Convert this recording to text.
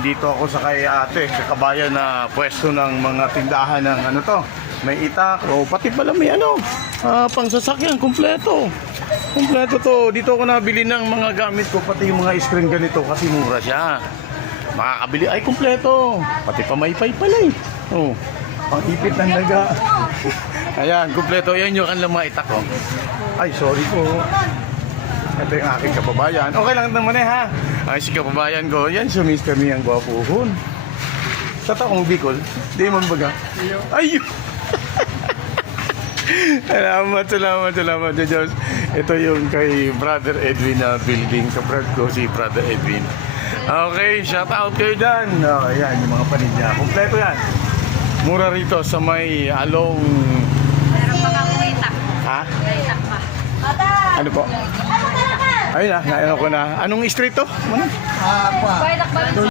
Andito ako sa kay ate, sa kabayan na pwesto ng mga tindahan ng ano to. May itak, o pati pala may ano, pangsasakyan, kumpleto. Kumpleto to. Dito ako nabili ng mga gamit ko, pati yung mga screen ganito kasi mura siya. Makakabili, ay kumpleto. Pati pamaypay pala eh. Oh, pang-ipit ng daga. Ayan, kumpleto. Yan yung kanlang mga itak ko. Ay, sorry po. Ito yung aking kababayan. Okay lang naman eh ha. Ay, si kababayan ko. Yan si Mr. Miyang Gwapuhon. Sa taong Bicol. Di man baga. Ayun. Salamat sa Diyos. Ito yung kay Brother Edwin na building. Kabrad ko si Brother Edwin. Okay, shout out kayo dyan. Ayan, yung mga paninda. Kompleto yan. Mura rito sa may along... Meron pa kang itak. Ha? Itak pa. Ano po? Ayun na, naano ko na. Anong street to? Ano? Itak ba?